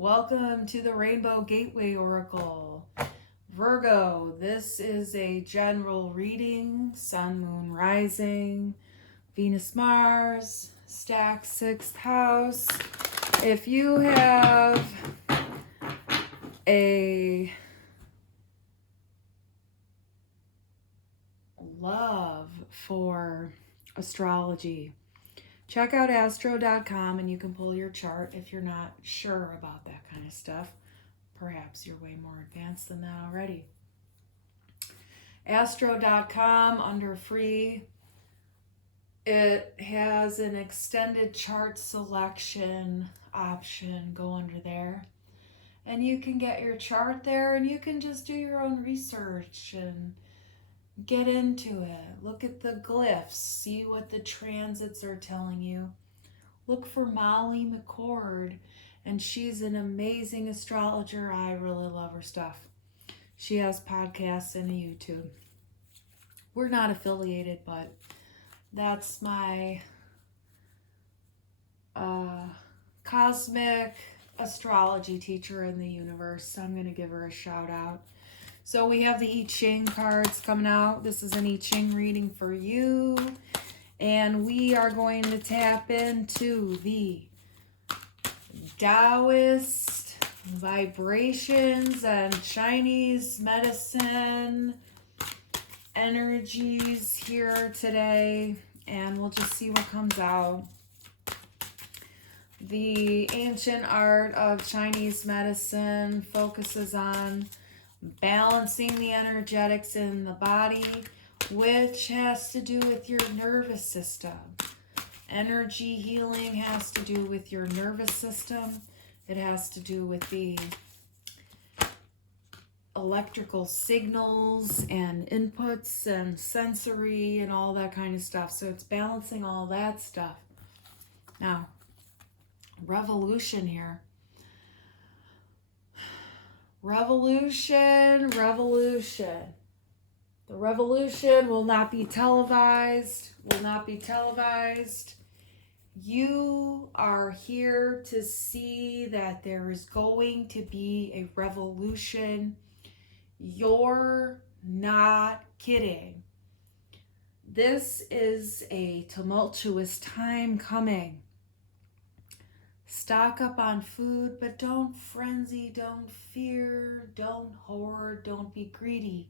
Welcome to the Rainbow Gateway Oracle. Virgo, this is a general reading, Sun, Moon, Rising, Venus, Mars, stack 6th house. If you have a love for astrology, check out astro.com and you can pull your chart if you're not sure about that kind of stuff. Perhaps you're way more advanced than that already. Astro.com under free, it has an extended chart selection option. Go under there and you can get your chart there and you can just do your own research and get into it. Look at the glyphs. See what the transits are telling you. Look for Molly McCord, and she's an amazing astrologer. I really love her stuff. She has podcasts and a YouTube. We're not affiliated, but that's my cosmic astrology teacher in the universe. So I'm going to give her a shout out. So we have the I-Ching cards coming out. This is an I-Ching reading for you. And we are going to tap into the Taoist vibrations and Chinese medicine energies here today. And we'll just see what comes out. The ancient art of Chinese medicine focuses on balancing the energetics in the body, which has to do with your nervous system. Energy healing has to do with your nervous system. It has to do with the electrical signals and inputs and sensory and all that kind of stuff. So it's balancing all that stuff. Now, revolution here. Revolution. The revolution will not be televised, You are here to see that there is going to be a revolution. You're not kidding. This is a tumultuous time coming. Stock up on food, but don't frenzy, don't fear, don't hoard, don't be greedy.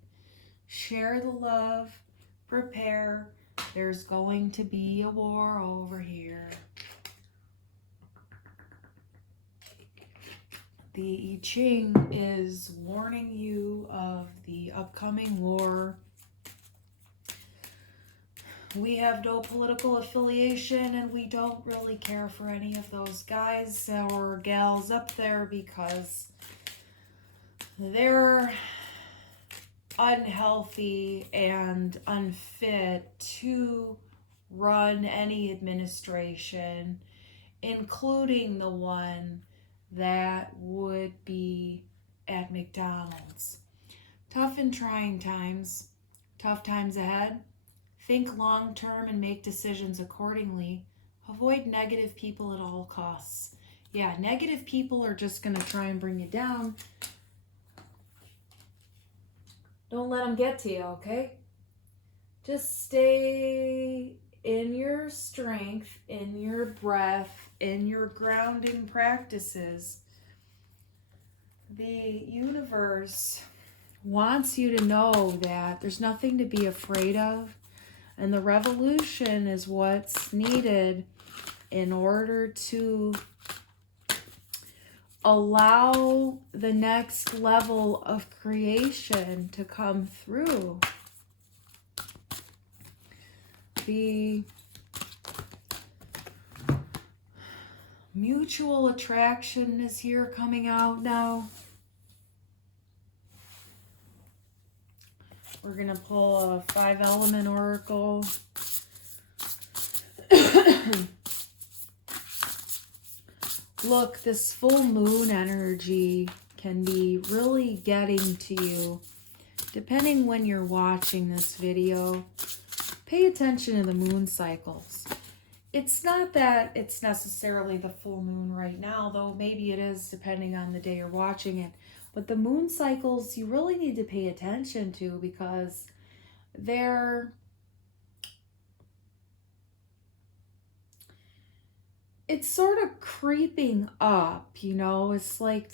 Share the love, prepare. There's going to be a war over here. The I-Ching is warning you of the upcoming war. We have no political affiliation and we don't really care for any of those guys or gals up there because they're unhealthy and unfit to run any administration, including the one that would be at McDonald's. Tough and trying times, tough times ahead. Think long term and make decisions accordingly. Avoid negative people at all costs. Yeah, negative people are just going to try and bring you down. Don't let them get to you, okay? Just stay in your strength, in your breath, in your grounding practices. The universe wants you to know that there's nothing to be afraid of. And the revolution is what's needed in order to allow the next level of creation to come through. The mutual attraction is here coming out now. We're going to pull a 5-element oracle. Look, this full moon energy can be really getting to you. Depending when you're watching this video, pay attention to the moon cycles. It's not that it's necessarily the full moon right now, though maybe it is depending on the day you're watching it. But the moon cycles you really need to pay attention to because they're it's sort of creeping up, you know? It's like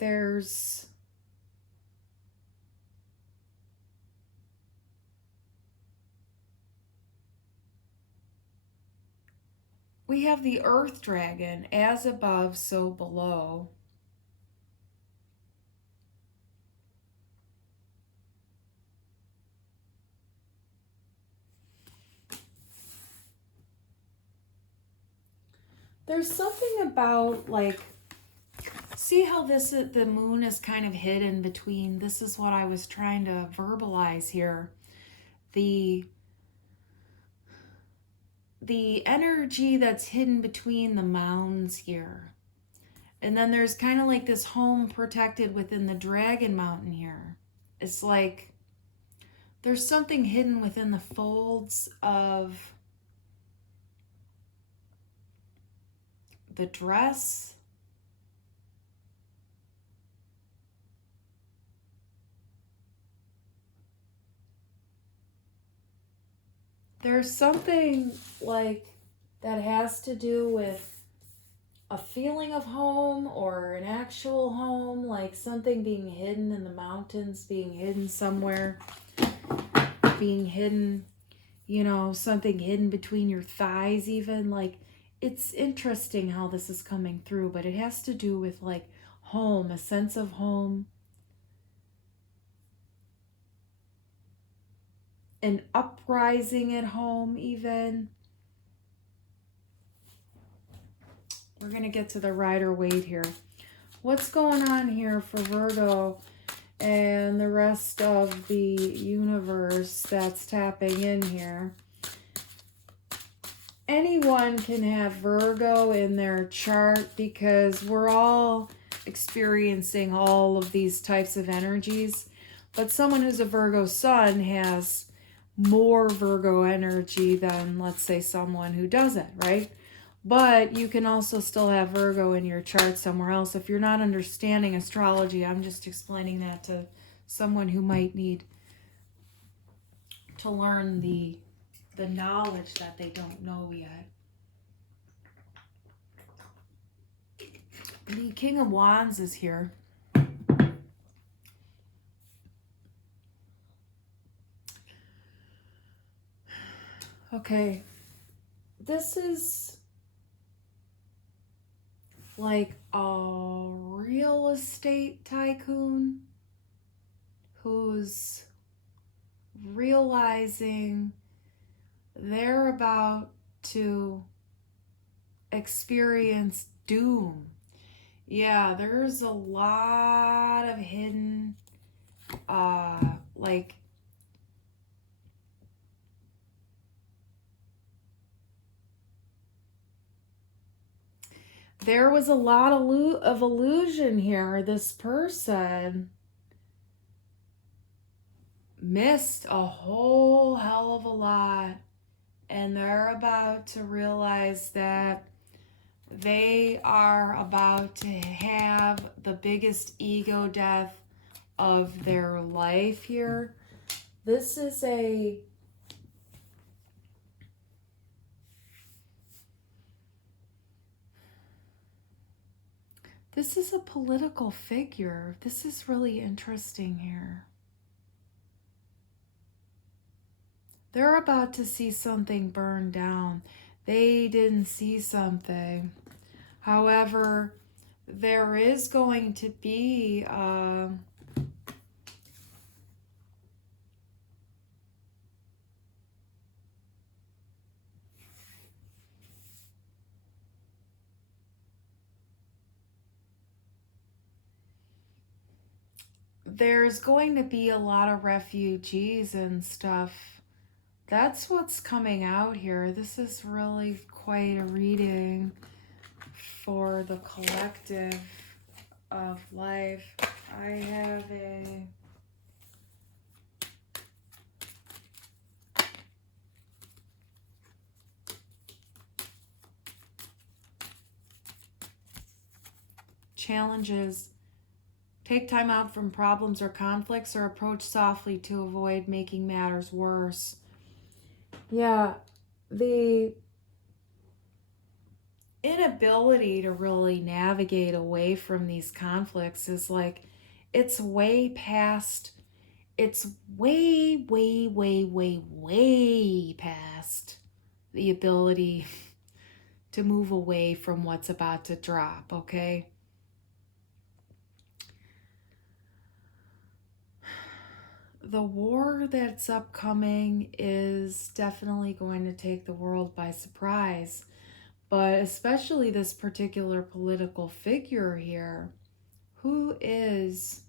we have the earth dragon, as above, so below. There's something about, like, see how the moon is kind of hidden between, this is what I was trying to verbalize here. The energy that's hidden between the mounds here. And then there's kind of like this home protected within the dragon mountain here. It's like there's something hidden within the folds of the dress. There's something like that has to do with a feeling of home or an actual home, like something being hidden in the mountains, being hidden somewhere, being hidden, you know, something hidden between your thighs even. Like, it's interesting how this is coming through, but it has to do with like home, a sense of home, an uprising at home even. We're going to get to the Rider-Waite here. What's going on here for Virgo and the rest of the universe that's tapping in here? Anyone can have Virgo in their chart because we're all experiencing all of these types of energies. But someone who's a Virgo sun has more Virgo energy than, let's say, someone who doesn't, right? But you can also still have Virgo in your chart somewhere else. If you're not understanding astrology, I'm just explaining that to someone who might need to learn the knowledge that they don't know yet. The King of Wands is here. Okay, this is like a real estate tycoon who's realizing they're about to experience doom. Yeah, there's a lot of hidden, like, there was a lot of illusion here. This person missed a whole hell of a lot, and they're about to realize that they are about to have the biggest ego death of their life here. This is a political figure. This is really interesting here. They're about to see something burn down. They didn't see something. However, there is going to be there's going to be a lot of refugees and stuff. That's what's coming out here. This is really quite a reading for the collective of life. I have a challenges. Take time out from problems or conflicts, or approach softly to avoid making matters worse. Yeah, the inability to really navigate away from these conflicts is like, it's way past, it's way past the ability to move away from what's about to drop, okay? The war that's upcoming is definitely going to take the world by surprise, but especially this particular political figure here, who is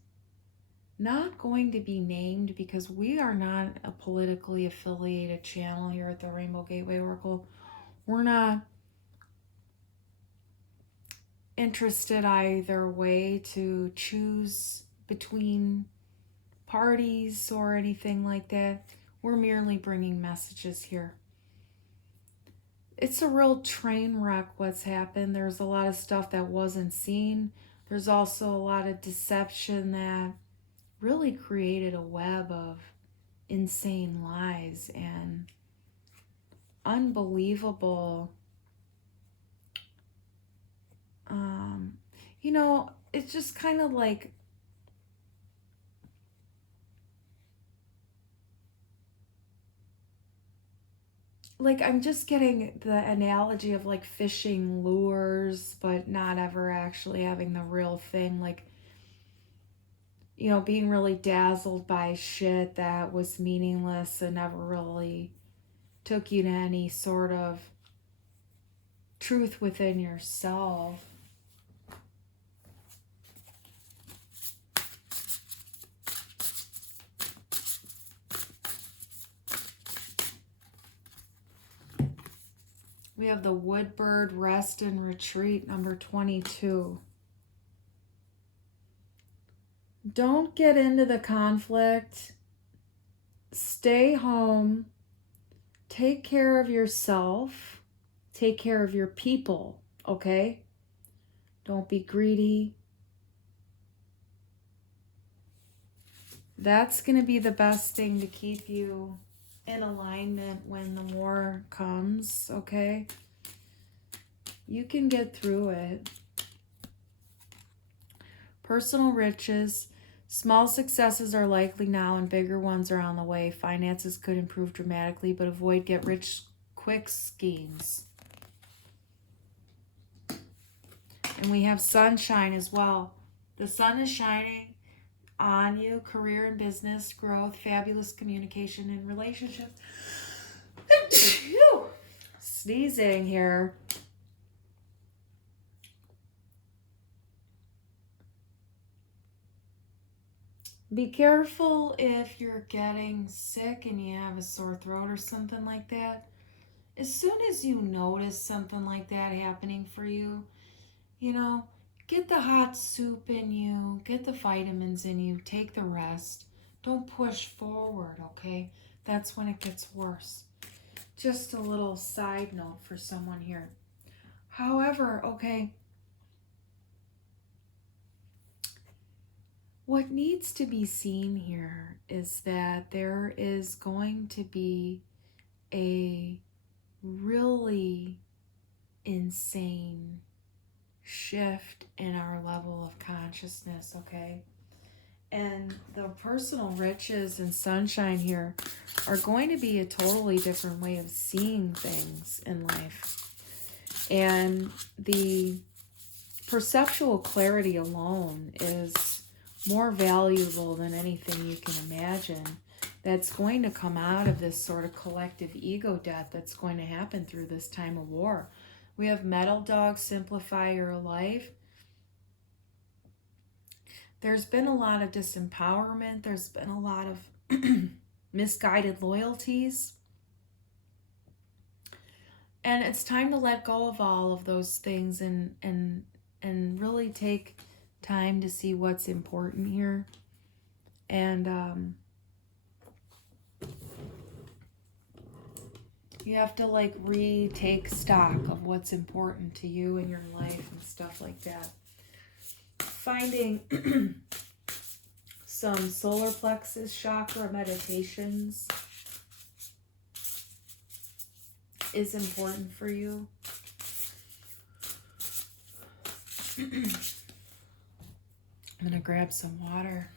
not going to be named because we are not a politically affiliated channel here at the Rainbow Gateway Oracle. We're not interested either way to choose between parties or anything like that. We're merely bringing messages here. It's a real train wreck what's happened. There's a lot of stuff that wasn't seen. There's also a lot of deception that really created a web of insane lies and unbelievable, you know, it's just kind of like I'm just getting the analogy of like fishing lures, but not ever actually having the real thing. Like, you know, being really dazzled by shit that was meaningless and never really took you to any sort of truth within yourself. We have the Woodbird Rest and Retreat, number 22. Don't get into the conflict. Stay home. Take care of yourself. Take care of your people, okay? Don't be greedy. That's going to be the best thing to keep you in alignment when the war comes, okay? You can get through it. Personal riches. Small successes are likely now and bigger ones are on the way. Finances could improve dramatically, but avoid get-rich-quick schemes. And we have sunshine as well. The sun is shining on you, career and business growth, fabulous communication and relationships. Sneezing here. Be careful if you're getting sick and you have a sore throat or something like that. As soon as you notice something like that happening for you, you know, get the hot soup in you, get the vitamins in you, take the rest. Don't push forward, okay? That's when it gets worse. Just a little side note for someone here. However, okay, what needs to be seen here is that there is going to be a really insane shift in our level of consciousness, okay? And the personal riches and sunshine here are going to be a totally different way of seeing things in life. And the perceptual clarity alone is more valuable than anything you can imagine. That's going to come out of this sort of collective ego death that's going to happen through this time of war. We have Metal Dog, Simplify Your Life. There's been a lot of disempowerment. There's been a lot of misguided loyalties. And it's time to let go of all of those things and really take time to see what's important here. And you have to like retake stock of what's important to you in your life and stuff like that. finding some solar plexus chakra meditations is important for you. I'm going to grab some water.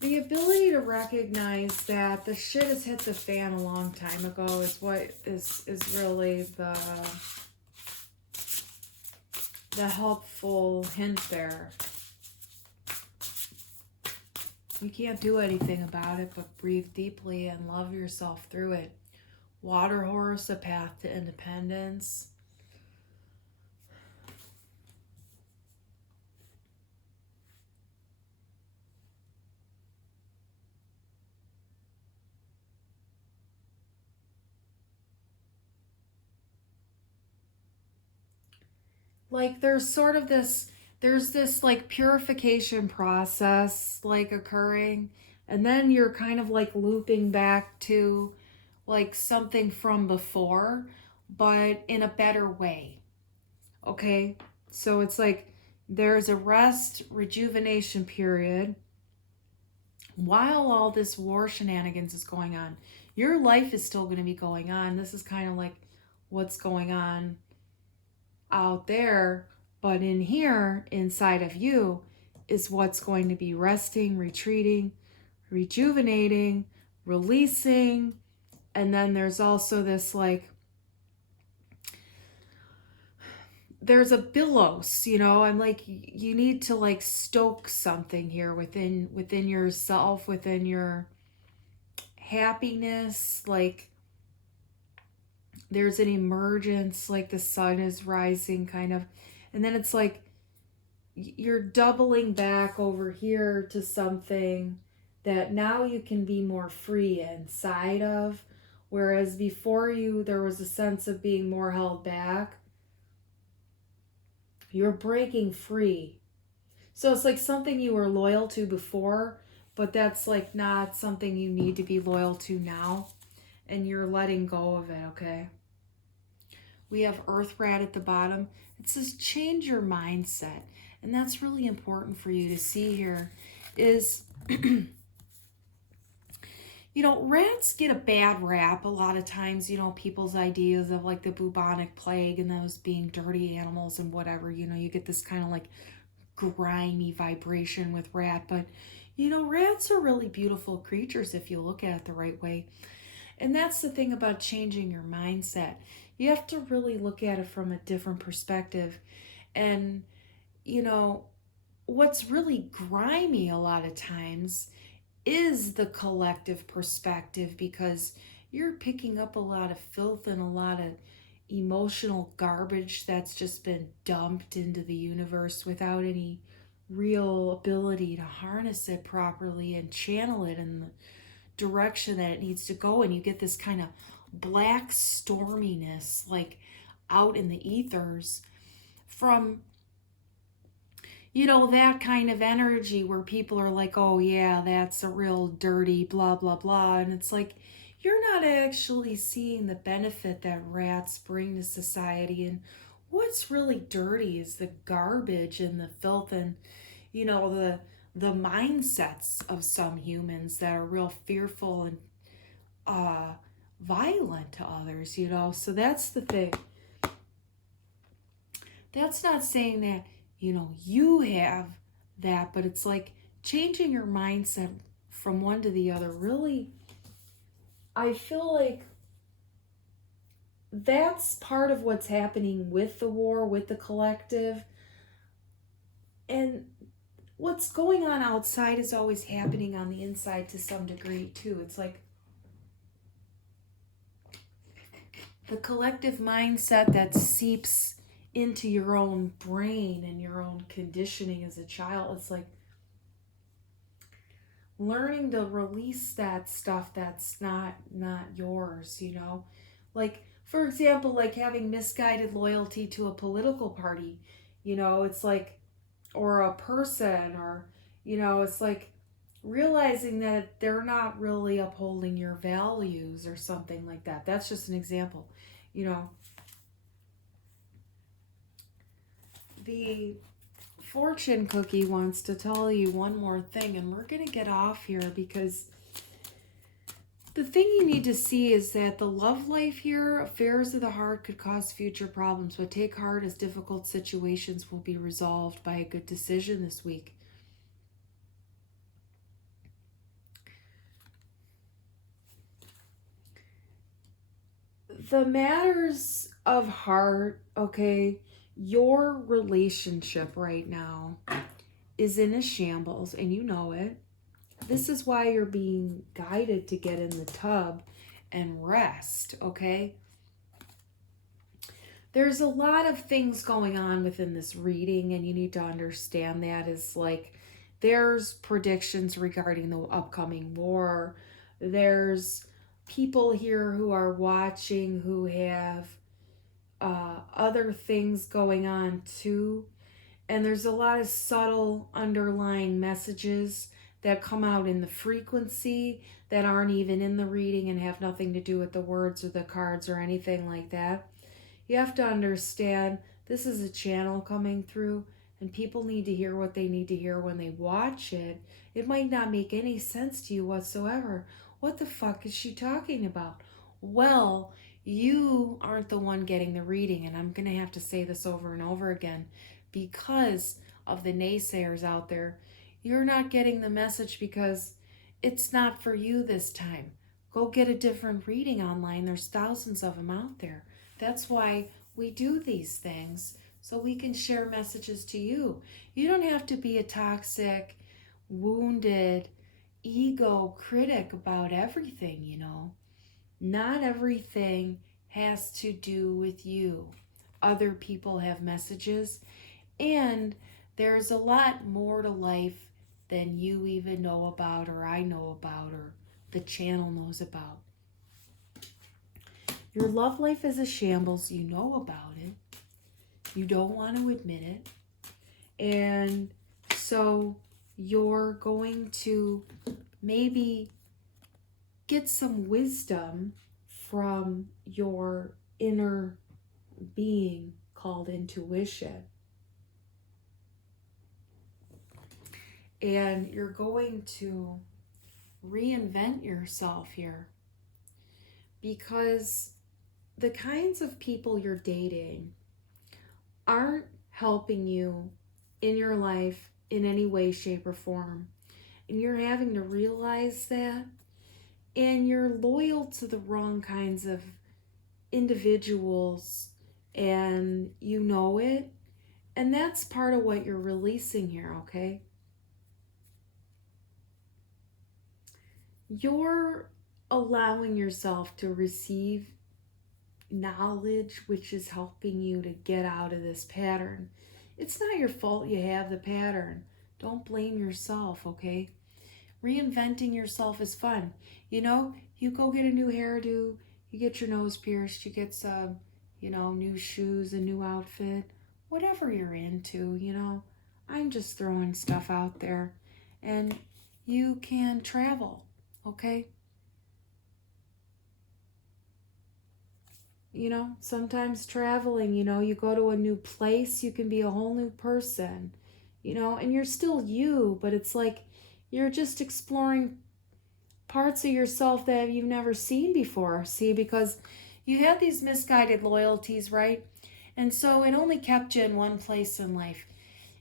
The ability to recognize that the shit has hit the fan a long time ago is what is really the helpful hint there. You can't do anything about it but breathe deeply and love yourself through it. Water horse, a path to independence. Like there's sort of this, there's this like purification process like occurring, and then you're kind of like looping back to like something from before, but in a better way. Okay, so it's like there's a rest rejuvenation period while all this war shenanigans is going on. Your life is still going to be going on. This is kind of like what's going on out there, but in here inside of you is what's going to be resting, retreating, rejuvenating, releasing. And then there's also this like, there's a billows, you know. I'm like, you need to like stoke something here within yourself, within your happiness. Like there's an emergence, like the sun is rising kind of, and then it's like you're doubling back over here to something that now you can be more free inside of, whereas before you there was a sense of being more held back. You're breaking free. So it's like something you were loyal to before, but that's like not something you need to be loyal to now, and you're letting go of it. Okay, we have Earth Rat at the bottom. It says change your mindset, and that's really important for you to see here is you know, rats get a bad rap a lot of times, you know, people's ideas of like the bubonic plague and those being dirty animals and whatever, you know, you get this kind of like grimy vibration with rat, but you know, rats are really beautiful creatures if you look at it the right way. And that's the thing about changing your mindset. You have to really look at it from a different perspective. And, you know, what's really grimy a lot of times is the collective perspective, because you're picking up a lot of filth and a lot of emotional garbage that's just been dumped into the universe without any real ability to harness it properly and channel it in the direction that it needs to go. And you get this kind of black storminess like out in the ethers from, you know, that kind of energy where people are like, oh yeah, that's a real dirty blah blah blah. And it's like, you're not actually seeing the benefit that rats bring to society. And what's really dirty is the garbage and the filth and, you know, the mindsets of some humans that are real fearful and violent to others, you know. So that's the thing. That's not saying that, you know, you have that, but it's like changing your mindset from one to the other. Really, I feel like that's part of what's happening with the war, with the collective. And what's going on outside is always happening on the inside to some degree too. It's like the collective mindset that seeps into your own brain and your own conditioning as a child. It's like learning to release that stuff that's not yours, you know. Like, for example, like having misguided loyalty to a political party, you know. It's like, or a person, or, you know, it's like realizing that they're not really upholding your values or something like that. That's just an example. You know, the fortune cookie wants to tell you one more thing, and we're going to get off here because the thing you need to see is that the love life here, affairs of the heart could cause future problems, but take heart as difficult situations will be resolved by a good decision this week. The matters of heart, okay, your relationship right now is in a shambles and you know it. This is why you're being guided to get in the tub and rest, okay? There's a lot of things going on within this reading, and you need to understand that is like there's predictions regarding the upcoming war. There's people here who are watching who have other things going on too. And there's a lot of subtle underlying messages that come out in the frequency that aren't even in the reading and have nothing to do with the words or the cards or anything like that. You have to understand this is a channel coming through, and people need to hear what they need to hear when they watch it. It might not make any sense to you whatsoever. What the fuck is she talking about? Well, you aren't the one getting the reading, and I'm going to have to say this over and over again because of the naysayers out there. You're not getting the message because it's not for you this time. Go get a different reading online. There's thousands of them out there. That's why we do these things, so we can share messages to you. You don't have to be a toxic, wounded, ego critic about everything, you know. Not everything has to do with you. Other people have messages, and there's a lot more to life than you even know about, or I know about, or the channel knows about. Your love life is a shambles. You know about it. You don't want to admit it. And so you're going to maybe get some wisdom from your inner being called intuition. And you're going to reinvent yourself here because the kinds of people you're dating aren't helping you in your life in any way, shape, or form. And you're having to realize that. And you're loyal to the wrong kinds of individuals, and you know it. And that's part of what you're releasing here, okay? You're allowing yourself to receive knowledge which is helping you to get out of this pattern. It's not your fault you have the pattern. Don't blame yourself, okay? Reinventing yourself is fun. You know, you go get a new hairdo, you get your nose pierced, you get some, new shoes, a new outfit, whatever you're into, I'm just throwing stuff out there. And you can travel, okay? Sometimes traveling, you go to a new place, you can be a whole new person, and you're still you, but it's like you're just exploring parts of yourself that you've never seen before. See, because you had these misguided loyalties, right? And so it only kept you in one place in life.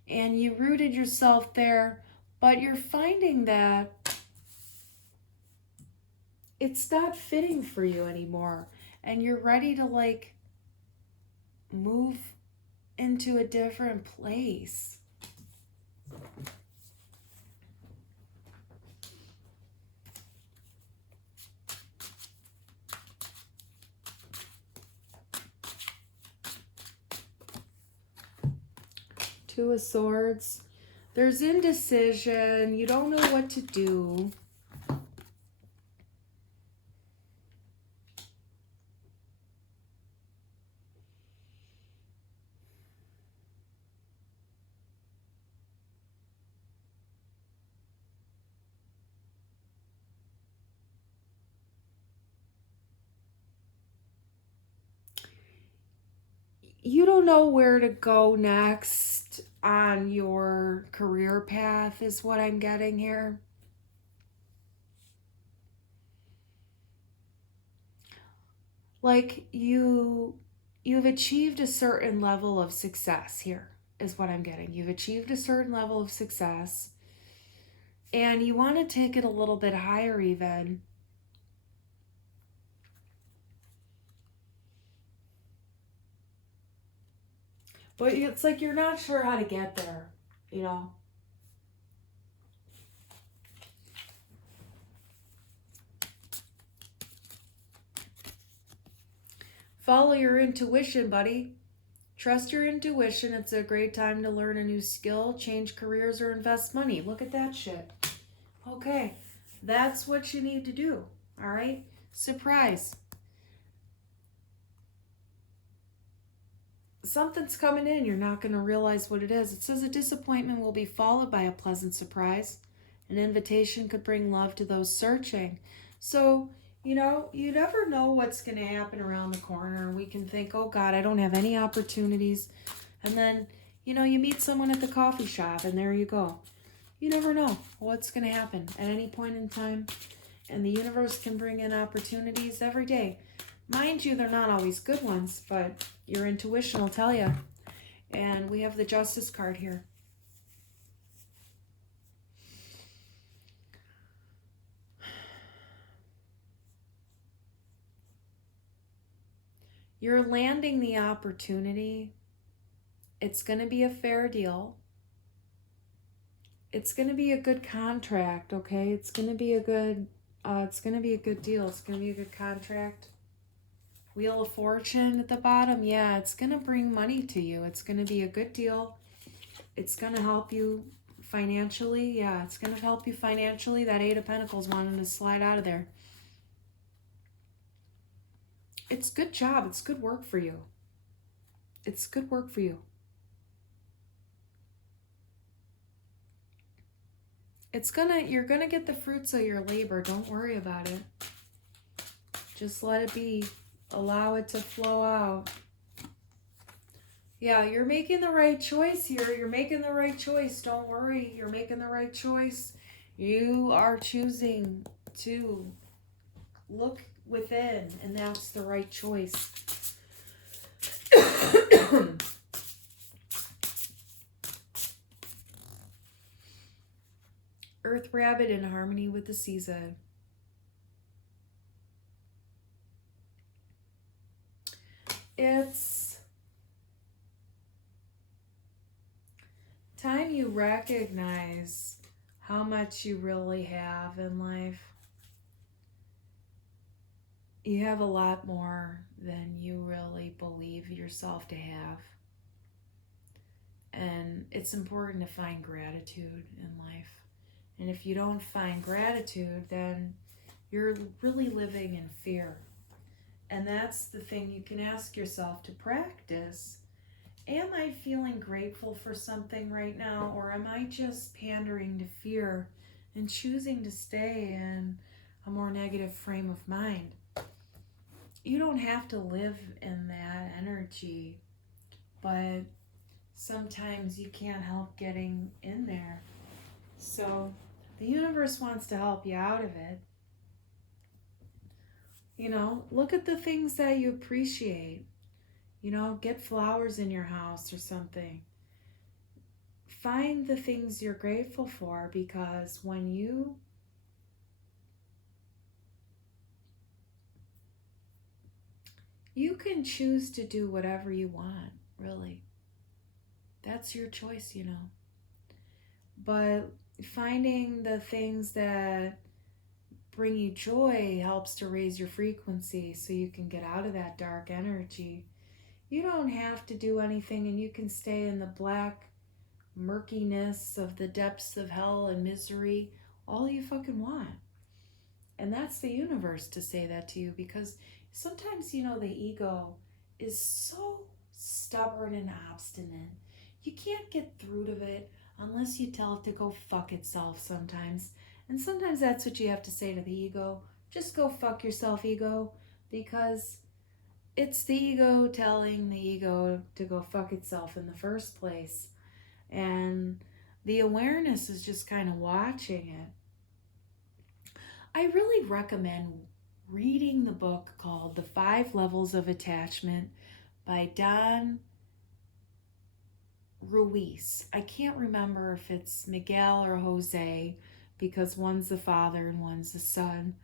And you rooted yourself there, but you're finding that it's not fitting for you anymore. And you're ready to move into a different place. Two of Swords. There's indecision. You don't know what to do. you don't know where to go next on your career path is what I'm getting here. Like you've achieved a certain level of success here is what I'm getting. You've achieved a certain level of success and you want to take it a little bit higher even. But it's like you're not sure how to get there, you know? Follow your intuition, buddy. Trust your intuition. It's a great time to learn a new skill, change careers, or invest money. Look at that shit. Okay, that's what you need to do. All right? Surprise. Something's coming in. You're not going to realize what it is. It says a disappointment will be followed by a pleasant surprise. An invitation could bring love to those searching. So, you know, you never know what's going to happen around the corner. We can think, oh God, I don't have any opportunities. And then, you know, you meet someone at the coffee shop and there you go. You never know what's going to happen at any point in time. And the universe can bring in opportunities every day. Mind you, they're not always good ones, but your intuition will tell you. And we have the Justice card here. You're landing the opportunity. It's going to be a fair deal. It's going to be a good contract, okay? It's going to be a good deal. It's going to be a good contract. Wheel of Fortune at the bottom. Yeah, it's going to bring money to you. It's going to be a good deal. It's going to help you financially. Yeah, it's going to help you financially. That Eight of Pentacles wanting to slide out of there. It's good job. It's good work for you. It's good work for you. You're gonna get the fruits of your labor. Don't worry about it. Just let it be. Allow it to flow out. Yeah, you're making the right choice here. You're making the right choice. Don't worry. You're making the right choice. You are choosing to look within, and that's the right choice. Earth Rabbit in harmony with the season. It's time you recognize how much you really have in life. You have a lot more than you really believe yourself to have. And it's important to find gratitude in life. And if you don't find gratitude, then you're really living in fear. And that's the thing you can ask yourself to practice. Am I feeling grateful for something right now, or am I just pandering to fear and choosing to stay in a more negative frame of mind? You don't have to live in that energy, but sometimes you can't help getting in there. So the universe wants to help you out of it. You know, look at the things that you appreciate. You know, get flowers in your house or something. Find the things you're grateful for, because when you can choose to do whatever you want, really. That's your choice, you know. But finding the things that bring you joy helps to raise your frequency so you can get out of that dark energy. You don't have to do anything, and you can stay in the black murkiness of the depths of hell and misery all you fucking want. And that's the universe to say that to you, because sometimes, you know, the ego is so stubborn and obstinate. You can't get through to it unless you tell it to go fuck itself sometimes. And sometimes that's what you have to say to the ego. Just go fuck yourself, ego, because it's the ego telling the ego to go fuck itself in the first place. And the awareness is just kind of watching it. I really recommend reading the book called The 5 Levels of Attachment by Don Ruiz. I can't remember if it's Miguel or Jose because one's the father and one's the son.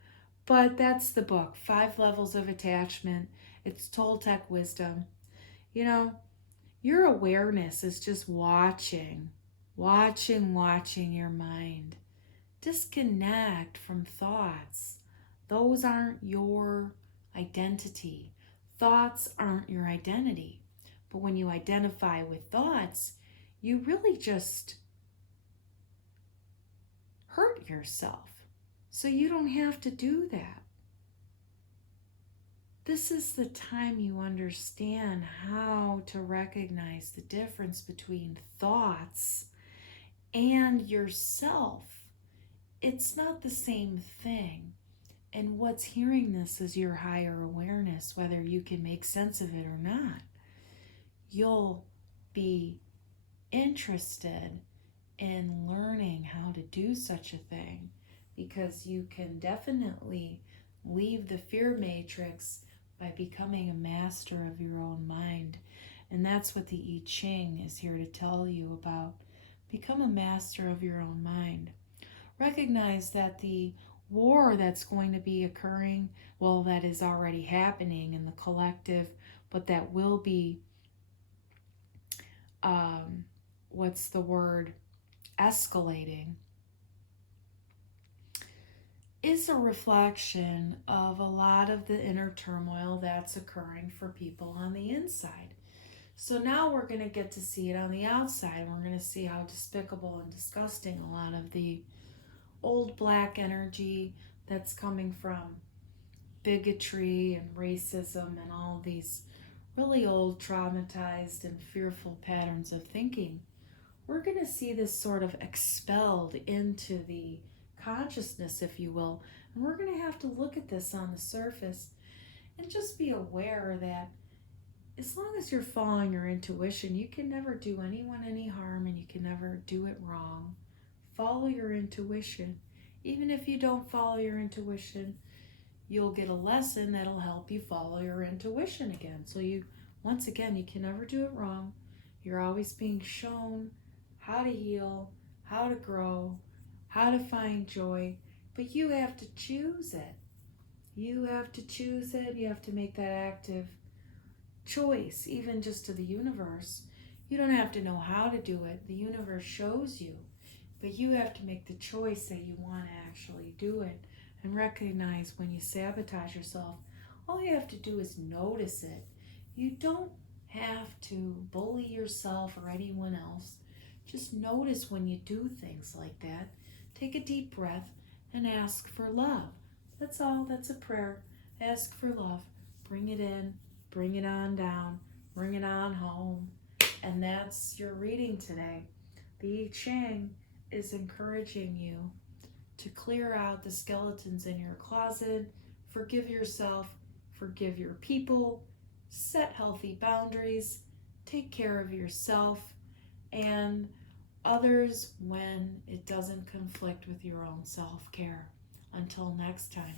But that's the book, 5 Levels of Attachment. It's Toltec wisdom. You know, your awareness is just watching your mind. Disconnect from thoughts. Those aren't your identity. Thoughts aren't your identity. But when you identify with thoughts, you really just hurt yourself. So you don't have to do that. This is the time you understand how to recognize the difference between thoughts and yourself. It's not the same thing. And what's hearing this is your higher awareness, whether you can make sense of it or not. You'll be interested in learning how to do such a thing because you can definitely leave the fear matrix by becoming a master of your own mind. And that's what the I-Ching is here to tell you about. Become a master of your own mind. Recognize that the war that's going to be occurring, well, that is already happening in the collective, but that will be, escalating, is a reflection of a lot of the inner turmoil that's occurring for people on the inside. So now we're going to get to see it on the outside, and we're going to see how despicable and disgusting a lot of the old black energy that's coming from bigotry and racism and all these really old traumatized and fearful patterns of thinking. We're going to see this sort of expelled into the consciousness, if you will, and we're going to have to look at this on the surface and just be aware that as long as you're following your intuition, you can never do anyone any harm and you can never do it wrong. Follow your intuition. Even if you don't follow your intuition, you'll get a lesson that'll help you follow your intuition again. So once again, you can never do it wrong. You're always being shown how to heal, how to grow, how to find joy, but you have to choose it. You have to choose it. You have to make that active choice, even just to the universe. You don't have to know how to do it. The universe shows you, but you have to make the choice that you want to actually do it and recognize when you sabotage yourself. All you have to do is notice it. You don't have to bully yourself or anyone else. Just notice when you do things like that. Take a deep breath and ask for love. That's all. That's a prayer. Ask for love. Bring it in. Bring it on down. Bring it on home. And that's your reading today. The I-Ching is encouraging you to clear out the skeletons in your closet, forgive yourself, forgive your people, set healthy boundaries, take care of yourself and others when it doesn't conflict with your own self-care. Until next time.